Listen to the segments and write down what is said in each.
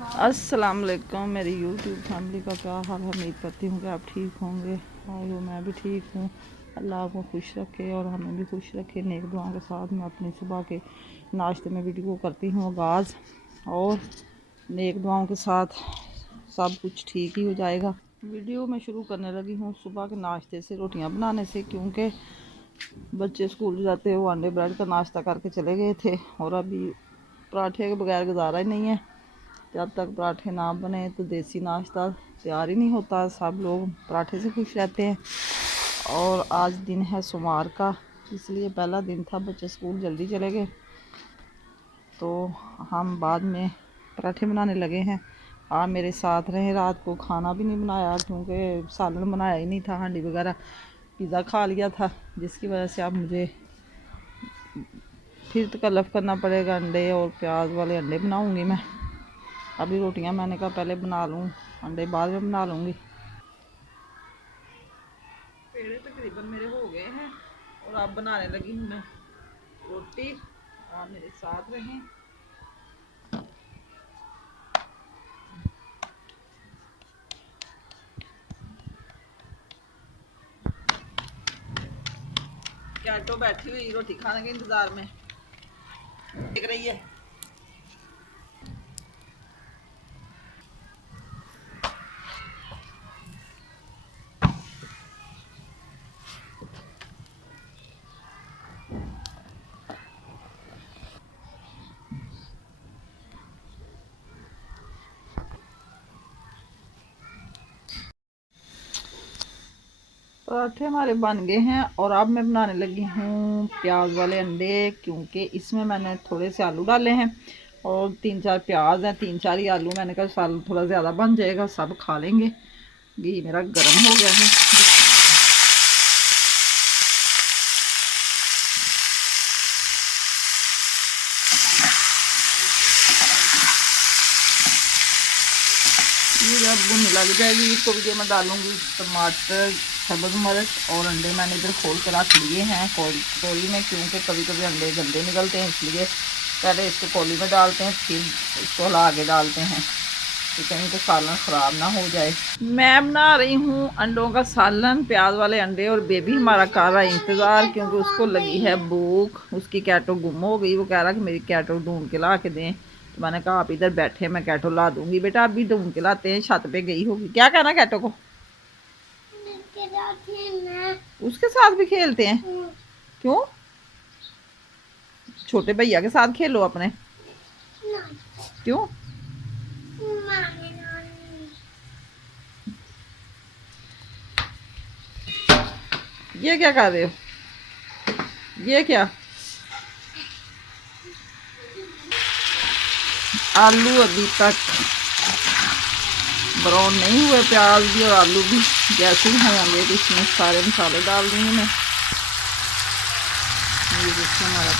अस्सलाम वालेकुम मेरी यूट्यूब फैमिली का क्या हाल है। उम्मीद करती हूँ कि आप ठीक होंगे और मैं भी ठीक हूँ। अल्लाह आपको खुश रखे और हमें भी खुश रखे। नेक दुआओं के साथ मैं अपनी सुबह के नाश्ते में वीडियो करती हूँ आगाज़, और नेक दुआओं के साथ सब कुछ ठीक ही हो जाएगा। वीडियो मैं शुरू करने लगी हूँ सुबह के नाश्ते से, रोटियाँ बनाने से, क्योंकि बच्चे स्कूल जाते हुए अंडे ब्रेड का नाश्ता करके चले गए थे और अभी पराठे के बगैर गुजारा ही नहीं है। जब तक पराठे ना बने तो देसी नाश्ता तैयार ही नहीं होता। सब लोग पराठे से खुश रहते हैं। और आज दिन है सोमवार का, इसलिए पहला दिन था, बच्चे स्कूल जल्दी चले गए तो हम बाद में पराठे बनाने लगे हैं। आप मेरे साथ रहें। रात को खाना भी नहीं बनाया क्योंकि सालन बनाया ही नहीं था, हांडी वगैरह पिज़्ज़ा खा लिया था, जिसकी वजह से अब मुझे फिर तकल्लुफ़ करना पड़ेगा। अंडे और प्याज वाले अंडे बनाऊंगी मैं। अभी रोटियां मैंने कहा पहले बना लूँ, अंडे बाद में बना लूँगी। पेड़े तकरीबन मेरे हो गए हैं और अब बनाने लगी हूँ मैं रोटी। आप मेरे साथ रहें। कैटो बैठी हुई रोटी खाने के इंतजार में देख रही है। पराठे हमारे बन गए हैं और अब मैं बनाने लगी हूँ प्याज वाले अंडे, क्योंकि इसमें मैंने थोड़े से आलू डाले हैं और 3-4 प्याज हैं, 3-4 ही आलू। मैंने कहा साल थोड़ा ज़्यादा बन जाएगा, सब खा लेंगे। घी मेरा गर्म हो गया है। ये जब भुन लग जाएगी तो ये मैं डालूंगी टमाटर, सब्ज़ मिर्च और अंडे। मैंने इधर खोल कर रख लिए हैं कटोरी में, क्योंकि कभी कभी अंडे गंदे निकलते हैं, इसलिए पहले इसको कौली में डालते हैं, फिर इसको हिला के डालते हैं कि कहीं तो सालन ख़राब ना हो जाए। मैं बना रही हूँ अंडों का सालन, प्याज वाले अंडे, और बेबी हमारा कर रहा है इंतज़ार, क्योंकि उसको लगी है भूख। उसकी कैटो गुम हो गई, वो कह रहा कि मेरी कैटो ढूंढ के ला के दें। तो मैंने कहा आप इधर बैठे, मैं कैटो ला दूंगी। बेटा अभी ढूंढ के लाते हैं, छत पे गई होगी। क्या कहना कैटो को? उसके साथ भी खेलते हैं? क्यों? छोटे भैया के साथ खेलो अपने। क्यों? ये क्या कर रहे हो? ये क्या? आलू अभी तक ब्राउन नहीं हुए, प्याज भी और आलू भी जैसे ही होंगे तो इसमें सारे मसाले डाल देंगे मैं। ये देखिए हमारा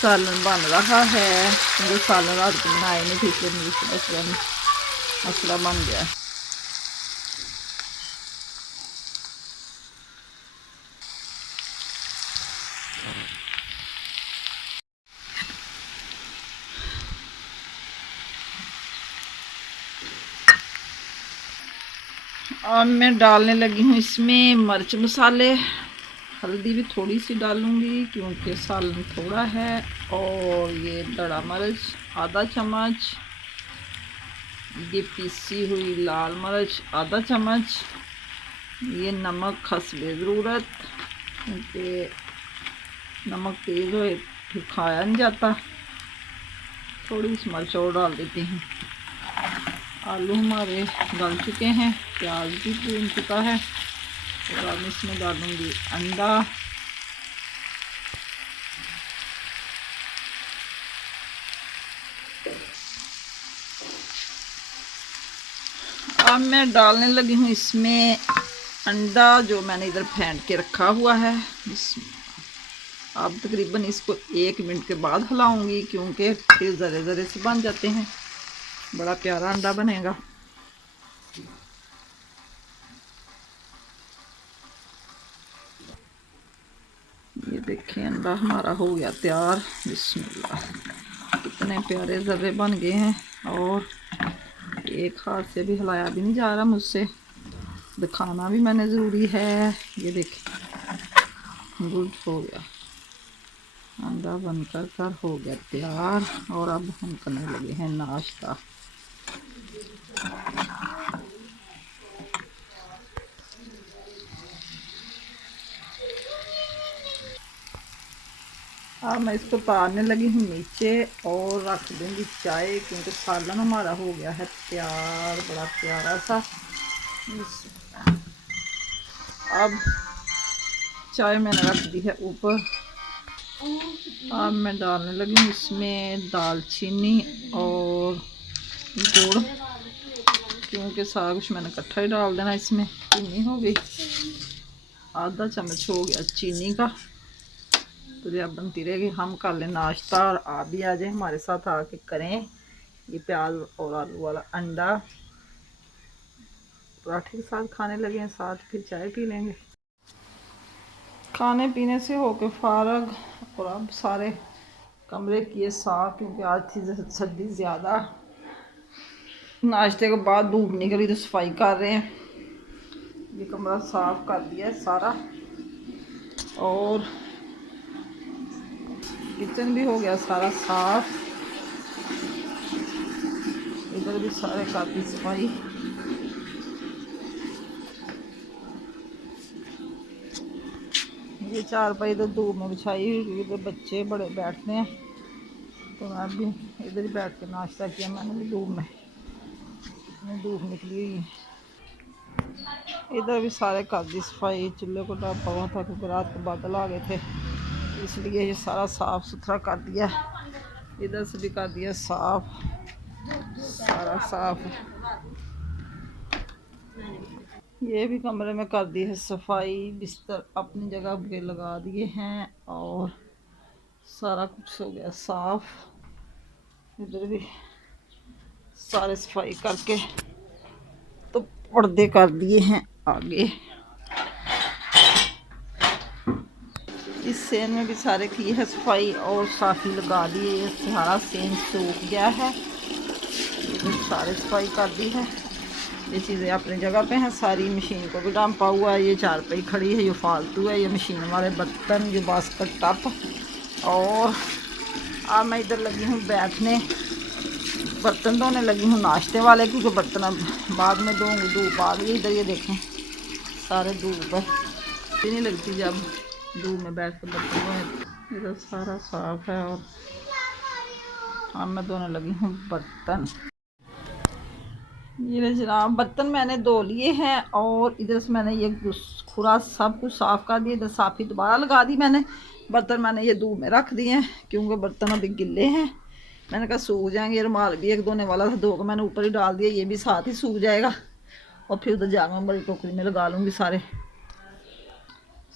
सालन बन रहा है, क्योंकि सालन रात को बनाए नहीं थे, इसलिए मुझे मसला बन गया। अब मैं डालने लगी हूँ इसमें मिर्च मसाले, हल्दी भी थोड़ी सी डालूंगी क्योंकि सालन थोड़ा है, और ये दड़ा मिर्च आधा चम्मच, ये पीसी हुई लाल मिर्च आधा चम्मच, ये नमक हस्बे ज़रूरत, क्योंकि नमक तेज़ हो फिर खाया नहीं जाता। थोड़ी सी मिर्च और डाल देती हूँ। आलू हमारे गल चुके हैं, प्याज भी भून चुका है, और अब इसमें डालूंगी अंडा। अब मैं डालने लगी हूँ इसमें अंडा जो मैंने इधर फेंट के रखा हुआ है। अब तकरीबन इसको 1 मिनट के बाद हिलाऊंगी, क्योंकि फिर ज़रे ज़रे से बन जाते हैं, बड़ा प्यारा अंडा बनेगा। ये देखिए अंडा हमारा हो गया तैयार। बिस्मिल्लाह, कितने प्यारे ज़र्रे बन गए हैं और एक हाथ से भी हिलाया भी नहीं जा रहा मुझसे। दिखाना भी मैंने ज़रूरी है। ये देखिए गुड हो गया, अंडा बनकर कर हो गया तैयार और अब हम करने लगे हैं नाश्ता। अब मैं इसको उतारने लगी हूँ नीचे और रख दूँगी चाय, क्योंकि सालन हमारा हो गया है तैयार, बड़ा प्यारा सा। अब चाय मैंने रख दी है ऊपर। अब मैं डालने लगी हूँ इसमें दालचीनी और गुड़, क्योंकि सारा कुछ मैंने इकट्ठा ही डाल देना इसमें। चीनी हो गई, आधा चम्मच हो गया चीनी का। तो ये अब बनती रहेगी। हम कर लें नाश्ता और आप भी आ जाए हमारे साथ, आके करें ये प्याज और आलू वाला अंडा। पराठे के साथ खाने लगे हैं, साथ फिर चाय पी लेंगे। खाने पीने से होके फारग और अब सारे कमरे किए साफ, क्योंकि आज थी सर्दी ज़्यादा। नाश्ते के बाद धूप निकली तो सफाई कर रहे हैं। ये कमरा साफ कर दिया है सारा और किचन भी हो गया सारा साफ। इधर भी सारे काफ़ी सफाई। ये चारपाई तो धूप में बिछाई हुई, क्योंकि इधर बच्चे बड़े बैठते हैं, तो मैं भी इधर ही बैठ के नाश्ता किया मैंने भी धूप में। इतनी धूप निकली हुई है। इधर भी सारे कर दी सफाई। चूल्हे को डापा हुआ था क्योंकि रात को बादल आ गए थे, इसलिए ये सारा साफ सुथरा कर दिया। इधर से भी कर दिया साफ, सारा साफ। ये भी कमरे में कर दी है सफाई, बिस्तर अपनी जगह पे लगा दिए हैं और सारा कुछ हो गया साफ। इधर भी सारे सफाई करके तो पर्दे कर दिए हैं आगे। इस सेन में भी सारे की है सफाई और साफी लगा दी है। सारा सेन सूख गया है, सारे सफाई कर दी है। ये चीज़ें अपनी जगह पे हैं सारी। मशीन को भी डांपा हुआ है। ये चारपाई खड़ी है, ये फालतू है। ये मशीन वाले बर्तन, ये बास्केट टप। और अब मैं इधर लगी हूँ बैठने, बर्तन धोने लगी हूँ नाश्ते वाले, क्योंकि बर्तन अब बाद में धोऊंगी। धूप आ गई इधर, ये देखें सारे धूप है, अच्छी नहीं लगती जब धूप में बैठ कर बर्तन धोए। इधर सारा साफ है और अब मैं धोने लगी हूँ बर्तन। ये जनाब बर्तन मैंने धो लिए हैं और इधर से मैंने ये खुरा सब कुछ साफ़ कर दिया। इधर साफ़ी दोबारा लगा दी मैंने। बर्तन मैंने ये धूप में रख दिए हैं, क्योंकि बर्तन अभी गिले हैं। मैंने कहा सूख जाएंगे। रुमाल भी एक धोने वाला था, धो के मैंने ऊपर ही डाल दिया, ये भी साथ ही सूख जाएगा। और फिर उधर जाकर मैं बड़ी टोकरी में लगा लूँगी सारे।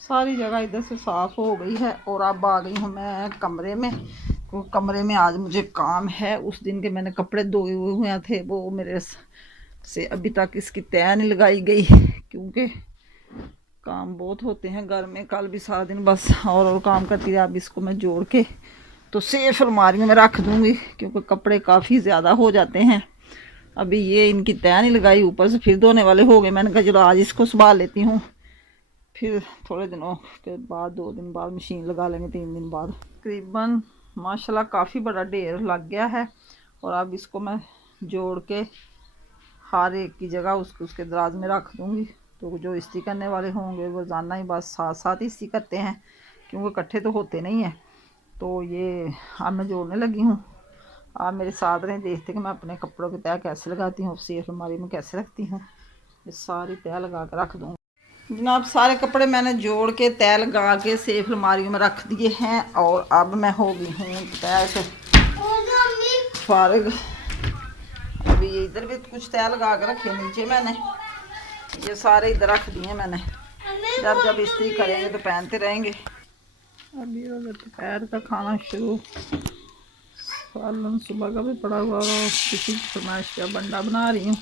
सारी जगह इधर से साफ़ हो गई है और अब आ गई हूँ मैं कमरे में, क्योंकि कमरे में आज मुझे काम है। उस दिन के मैंने कपड़े धोए हुए थे, वो मेरे से अभी तक इसकी तय नहीं लगाई गई, क्योंकि काम बहुत होते हैं घर में। कल भी सारा दिन बस और काम करती रही। अब इसको मैं जोड़ के तो सेफ अलमारियों में रख दूँगी, क्योंकि कपड़े काफ़ी ज़्यादा हो जाते हैं। अभी ये इनकी तय नहीं लगाई, ऊपर से फिर धोने वाले हो गए। मैंने कहा चलो आज इसको संभाल लेती हूँ, फिर थोड़े दिनों के बाद 2 दिन बाद मशीन लगा लेंगे, 3 दिन बाद। तकरीबन माशाल्लाह काफ़ी बड़ा ढेर लग गया है और अब इसको मैं जोड़ के हर एक की जगह उसके दराज में रख दूँगी। तो जो इस्त्री करने वाले होंगे वो रोज़ाना ही बस साथ साथ ही इस्त्री करते हैं, क्योंकि इकट्ठे तो होते नहीं हैं। तो ये अब मैं जोड़ने लगी हूँ। आप मेरे साथ रहें, देखते कि मैं अपने कपड़ों की तय कैसे लगाती हूँ, सेफ अलमारी में कैसे रखती हूँ। ये सारी तय लगा कर रख दूँगी। जनाब सारे कपड़े मैंने जोड़ के तय लगा के सेफ अलमारी में रख दिए हैं और अब मैं हो गई हूँ तय से फारिग। अभी ये इधर भी कुछ तय लगा के रखे नीचे मैंने, ये सारे इधर रख दिए मैंने। जब जब इस्त्री करेंगे तो पहनते रहेंगे। अभी दोपहर का खाना शुरू। सालन सुबह का भी पड़ा हुआ और किसी की फरमाइश का बंडा बना रही हूँ।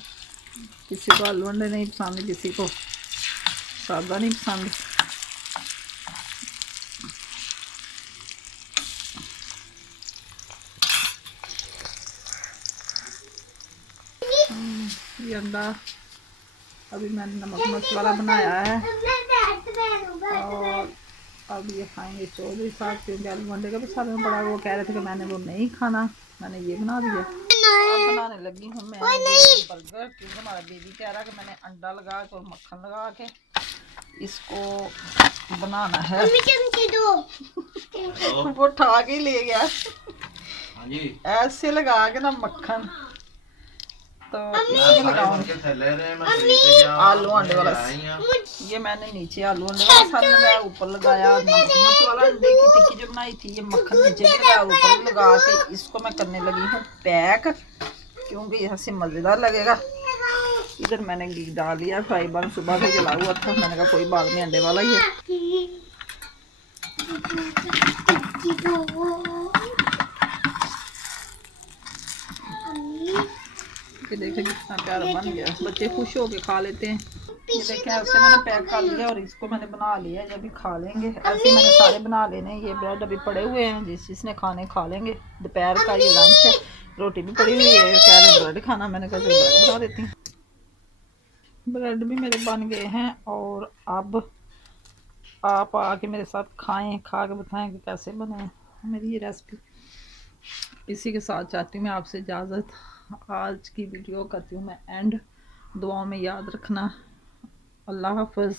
किसी को आलू अंडे नहीं पसंद, किसी को सादा नहीं पसंद। ये अंडा अभी मैंने नमक मिर्च वाला बनाया है और अब ये खाएंगे चौधरी साहब, क्योंकि आलू अंडे का भी सारे में पड़ा, वो कह रहे थे कि मैंने वो नहीं खाना, मैंने ये बना दिया। अब बनाने लगी हूँ मैं बर्गर, क्योंकि हमारा बेबी कह रहा है कि मैंने अंडा लगा के और मक्खन लगा के इसको बनाना है। वो उठा के ले गया ऐसे लगा के ना मक्खन, तो इसमें लगाऊंगी आलू अंडे वाला। ये मैंने नीचे आलू अंडे वाला सारा लगाया, ऊपर लगाया नमक मिर्च वाला अंडे की टिक्की जो बनाई थी, ये मक्खन नीचे भी लगाया, ऊपर भी लगा के इसको मैं करने लगी हूँ पैक, क्योंकि यहाँ से मज़ेदार लगेगा। इधर मैंने घी डाल दिया, फ्राई पैन सुबह से जला हुआ था, मैंने कहा कोई बात नहीं अंडे वाला ही है। ये देखें कितना प्यारा बन गया, बच्चे खुश हो के खा लेते हैं। ये देखें ऐसे मैंने पैक कर लिया और इसको मैंने बना लिया, जब भी खा लेंगे ऐसे मैंने सारे बना लेने। ये ब्रेड अभी पड़े हुए हैं, जिसने खाने खा लेंगे। दोपहर का ये लंच है, रोटी भी पड़ी हुई है, कह रहे ब्रेड खाना, मैंने कहा ब्रेड बना देती हूँ। ब्रेड भी मेरे बन गए हैं और अब आप आके मेरे साथ खाएं, खा के बताएं कि कैसे बने मेरी ये रेसिपी। इसी के साथ चाहती हूँ मैं आपसे इजाज़त, आज की वीडियो करती हूँ मैं एंड। दुआओं में याद रखना। अल्लाह हाफ़िज़।